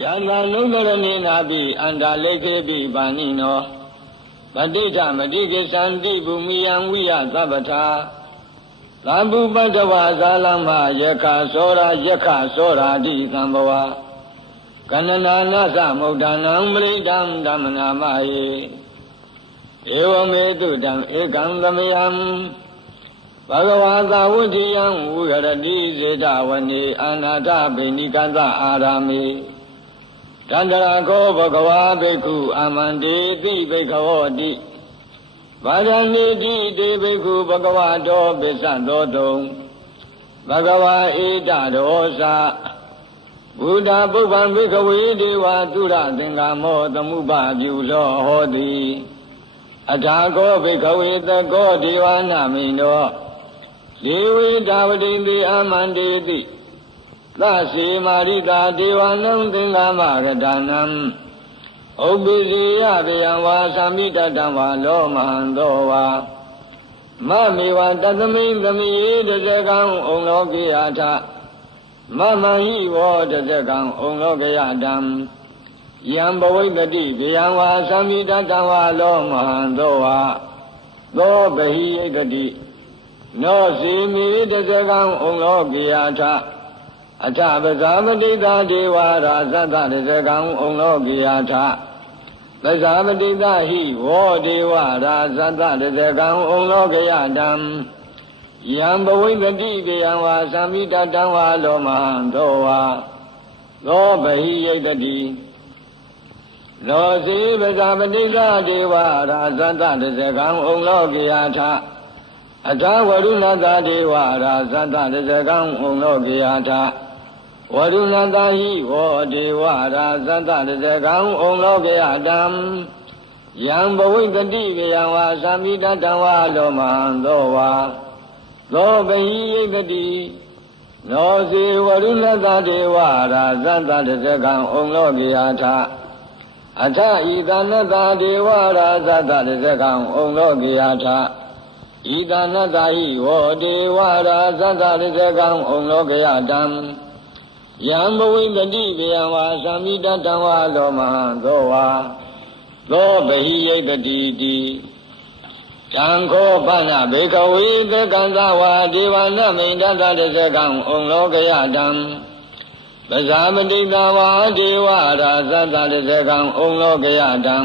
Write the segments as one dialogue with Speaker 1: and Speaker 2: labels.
Speaker 1: ယန္တာနုဒရဏိနာပိအန္တာလိခေပိပါဏိနောပဋိဋ္ဌမတိကိသံတိဘူမိယံဝိယသဗ္ဗထာသဗ္ဗုပတ္တဝါဇာလမယက္ခသောရာယက္ခသောရာတိသံဘဝကန္နနာနသမုဒ္ဒနာပရိဒံဓမ္မနာမယေဧဝမေတုတံဧကံသမယံဘဂဝါသာဝတိယံဝုရတိစေတဝနေအာနာတဗိနိကသအာရာမေ တန္တရာခောဘဂဝါဘိက္ခုအာမန္တေတိဘိက္ခဝောတိဗာဒန္တိတိတေဘိက္ခုဘဂဝါတောပစ္စသောတုံဘဂဝါဧတရောသာဘုဒ္ဓပုဗ္ဗံဘိက္ခဝေဒေဝသုရသင်္ကာမောသမုပပြုလောဟောတိအထာကောဘိက္ခဝေသကောဒေဝနာမိန်တော်ဒေဝေတာဝတိတိအာမန္တေတိ သစေမာရိတာဒေဝနံသင်္ကာမရတနံဥပ္ပိစေယဗျံဝါသမိတတံဝါလောမဟံသောဝါမမေဝတသမိန်သမိယေတဇကံဩလောကိယထမမဟိဝောတဇကံဩလောကယတံယံဘဝိတတိဗျံဝါသမိတတံဝါလောမဟံသောဝါသောဘဟိယတတိနောစီမိတဇကံဩလောကိယထ အထပဇာမတိတာဒေဝရာသတ္တရဇကံဩလောကိယထပဇာမတိတာဟိဝောဒေဝရာသတ္တရဇကံဩလောကယတံယံဘဝိတတိတေယံဝါသံမိတတံဝါလောမဟံသောဝါသောဘဟိယတတိလောစီပဇာမတိတာဒေဝရာသတ္တရဇကံဩလောကယထအထာဝရုဏတာဒေဝရာသတ္တရဇကံဩလောကယထ ဝရုဏတာဟိဝောဒေဝရာသတ္တရဇကံဩလောကယတံယံဘဝိတတိဝေယဝါသမိတတံဝါလောမဟံသောဝါသောဘဟိယတတိနောစေဝရုဏတာဒေဝရာသတ္တရဇကံဩလောကယထအထဤသနတာဒေဝရာသတ္တရဇကံဩလောကယထဤသနတာဟိဝောဒေဝရာသတ္တရဇကံဩလောကယတံ ယံဘဝိတတိဗျံဝါသမိတတံဝါလောမဟံသောဝါသောဘဟိယတတိတိတံခောပဏဘေကဝေသကံသဝါဒေဝနာမိန်တတတဇကံဩလောကယတံပဇာမတိတဝါဒေဝရာသတ္တတဇကံဩလောကယတံ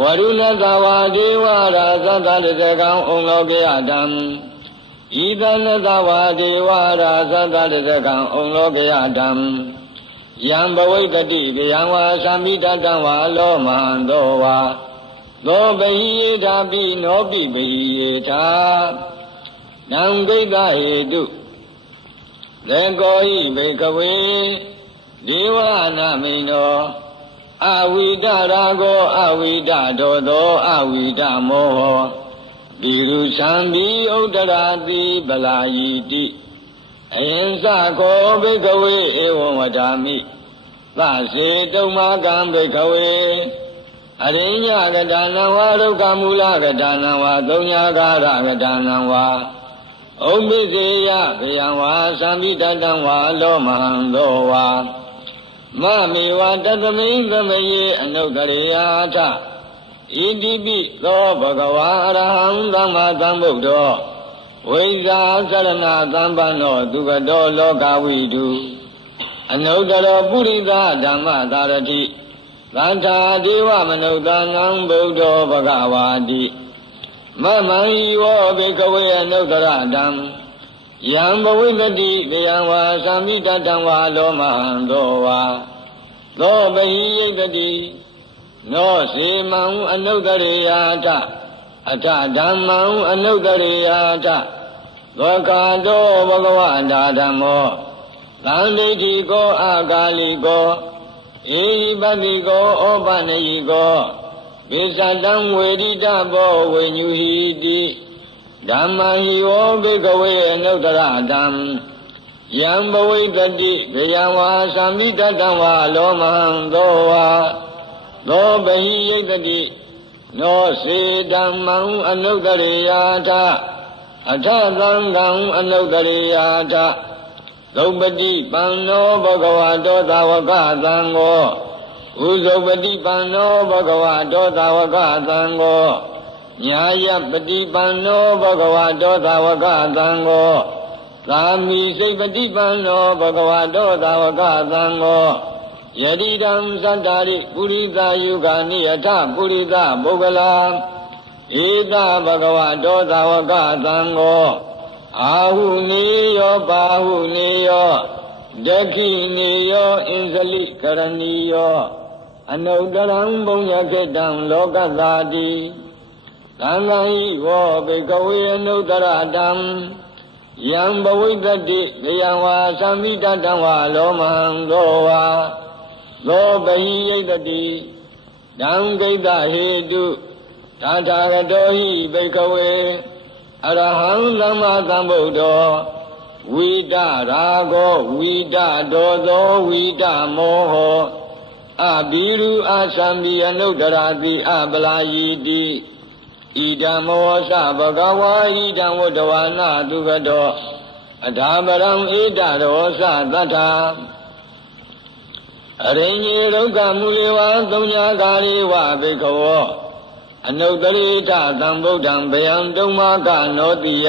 Speaker 1: ဝရုဏတဝါဒေဝရာသတ္တတဇကံဩလောကယတံ ဤသနတဝါဒေဝရာသတ္တတဇကံဩလောကယတံယံဘဝိတတိဗျံဝါသမိတတံဝါလောမဟံသောဝါသောဘဟိယေထာပိနောပိဘဟိယေထာနံဒိဋ္ဌဟေတုသေကောဤဘေကဝေဒေဝနာမိန်တော်အဝိဒရာကောအဝိဒဒောသောအဝိဒမောဟ ဒီရုသံဘိဥဒရာတိပလာယီတိအယင်္စခောဘိကဝေဧဝံဝဒာမိသစေတုံမာကံဘိကဝေအရိညကဒါနဝါဒုက္ခမူလကဒါနဝါသုံးညာကာရကဒါနဝါဩမိစေယဘေယံဝါသံမိတတံဝါလောမဟံသောဝါမမေဝတသမိန်သမယေအနုကရေယာထ ဣတိပိသောဘဂဝါအရဟံသမ္မာသမ္ဗုဒ္ဓောဝိဇာသရဏသမ္ပန္နောသူကတောလောကဝိတုအနုတ္တရောပုရိသဓမ္မသာရတိသန္တာဒေဝမနုဿာနံဗုဒ္ဓောဘဂဝါတိမမံဤဝောဘေကဝေအနုတ္တရဓမ္မယံဘဝိတတိတေယံဝါသမိတတံဝါလောမဟံသောဝါသောဘဟိယတတိ နောစေမံအနုတ္တရေယာတအထဓမ္မံအနုတ္တရေယာတသောကာတောဘဂဝန္တာဓမ္မောသံဒိဋ္ဌိကောအာကာလိကောဧဟိပတိကောဩပနယိကောပိသတံဝေဒိတဘောဝေညူဟိတိဓမ္မဟိဝောဘိကဝေအနုတ္တရဓမ္မယံဘဝိတတိဘယံဝါသံမိတတံဝါလောမဟံသောဝါ သောဘဟိယိတတိနောစေဓမ္မံအနုတ္တရေယာထအထသံဃံအနုတ္တရေယာထသုပတိပန္နောဘဂဝတောသာဝကသံဃောဥဇုပတိပန္နောဘဂဝတောသာဝကသံဃောညာယပတိပန္နောဘဂဝတောသာဝကသံဃောသာမိစိတ်ပတိပန္နောဘဂဝတောသာဝကသံဃော ယတိတံသတ္တာရိပုရိသယုဂာနိယထပုရိသပုဂ္ဂလာဧတဘဂဝတောသာဝကသံဃောအာဟုနေယောပါဟုနေယောဒခိနေယောအင်္ဇလိကရဏီယောအနုတ္တရံဘုံညခေတံလောကသာတိသံဃာဟိဝောဘေကဝေအနုတ္တရတံယံဘဝိတ္တိဘယံဝါသံမိတတံဝါလောမဟံသောဝါ သောဘဟိယိတတိတံဂိတဟေတုသာထာဂတောဟိဘေကဝေအရဟံသမ္မာသမ္ဗုဒ္ဓောဝိတရာဂောဝိတဒောသောဝိတမောဟောအဘိရုအာသံမိအနုတ္တရာတိအပလာယီတိဣဒံမောသဘဂဝါဣဒံဝတ္တဝါနာသူကတောအထာပရံဣဒရောသသတ္ထာ အရိညေဒုက္ခမူလေဝသုံးညာကာရိဝဘေခဝောအနုတ္တရိထသံဗုဒ္ဓံဗယံတုံမကနောတိယ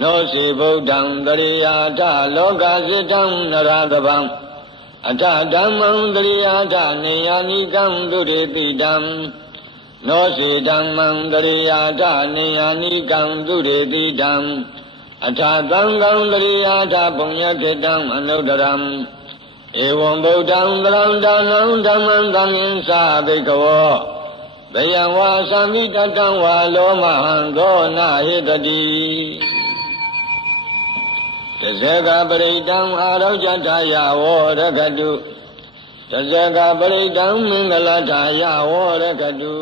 Speaker 1: နောစီဗုဒ္ဓံတရိယာထလောကစိတံနရသဗံအထဓမ္မံတရိယာထနေယာနိကံဒုရေတိတံနောစီဓမ္မံတရိယာထနေယာနိကံဒုရေတိတံအထသံဃံတရိယာထပုညခေတံအနုတ္တရံ ဧဝံဗုဒ္ဓံတရံဒါနံဓမ္မံသံဃင်္စာဘိကဝောဘယံဝါသံမိတတံဝါလောမဟံသောနာဟိတတိတဇကပရိတံအာရောဇတာယဝောရကတုတဇကပရိတံမင်္ဂလတာယဝောရကတု